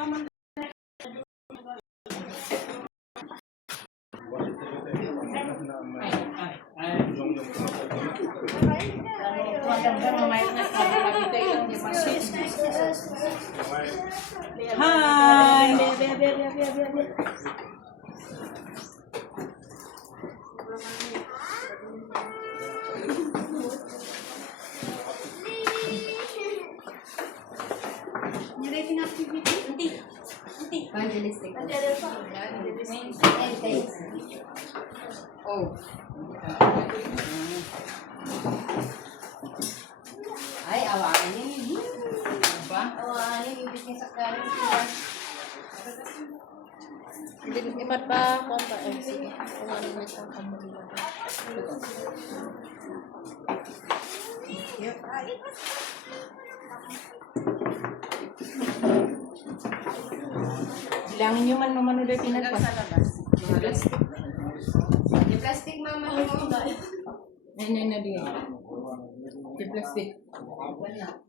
Hi. Evangelistic. Oh. Ay, awakan niya. Diba? Awakan niya, ibig niya sa kanin sila. Imat ba? Kung ba? Eh, sige. Kung ano na siyang kamuli. Yep. Bilangin nyo man naman ulit pinagpas. Sa labas. Plastic. Yung plastic, mama. Ay, na din. Yung plastic. Wala.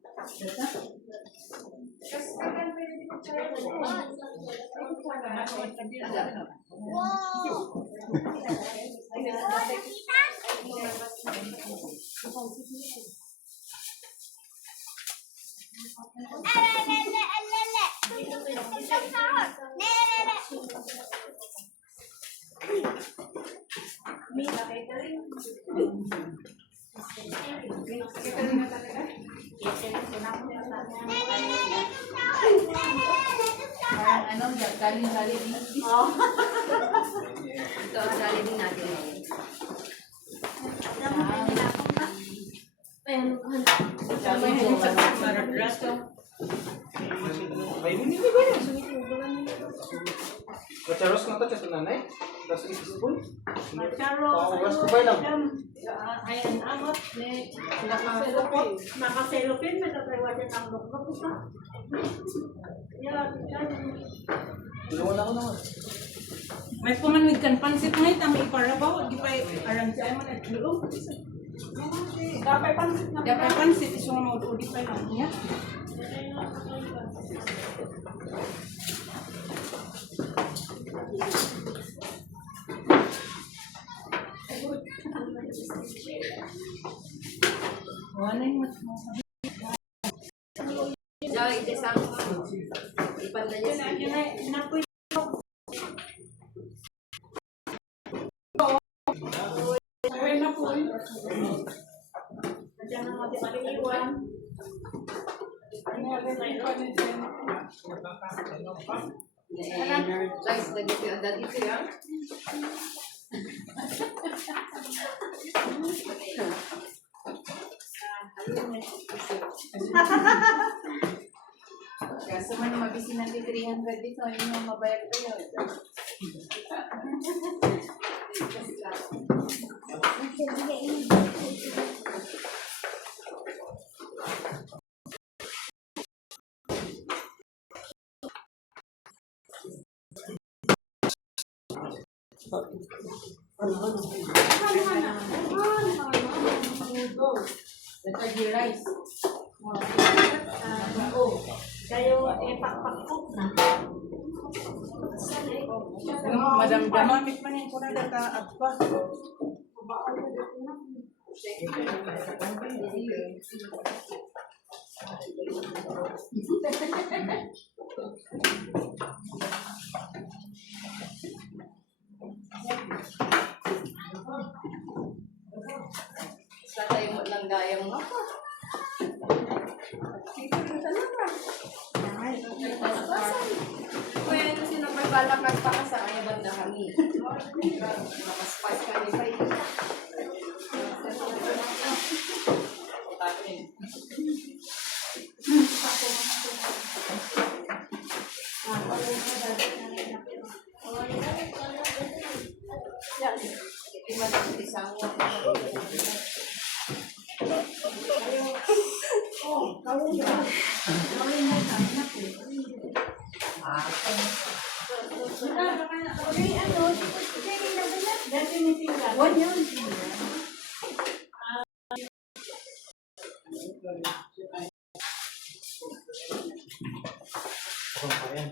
Parang ano, galing-galing din. Ito ang galing din natin ngayon. Macaros na to sa nanay. Das isipon. Macaros. Ayan, amot. Nakaselopin. Nakaselopin. Ang lukot pa. Dalawa lang ako naman. May pumanwid kan pansit ngayon. Tama iparabaw. Di pa aram siya mo na. Dapat pansit na. Dapat pansit. Iso nga mo. Di pa lang niya. Wala yung mas mo. Diyan, itisang ipanda niya sa guys, lagi ko ang dati siya. Kaso man mabisi natin 300 dito, yun yung mabayad ko yun. Let's rice. Kayo, pakpakpok na. Madam, gamamit man yung kuna data at pa. Sa tayo mo lang gayang mo. Kaya ito sinapagbalakad pa ka sa kaya banda kami. Makaspas kami pa rin. Hindi man ang isang Ayan.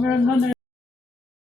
Meron na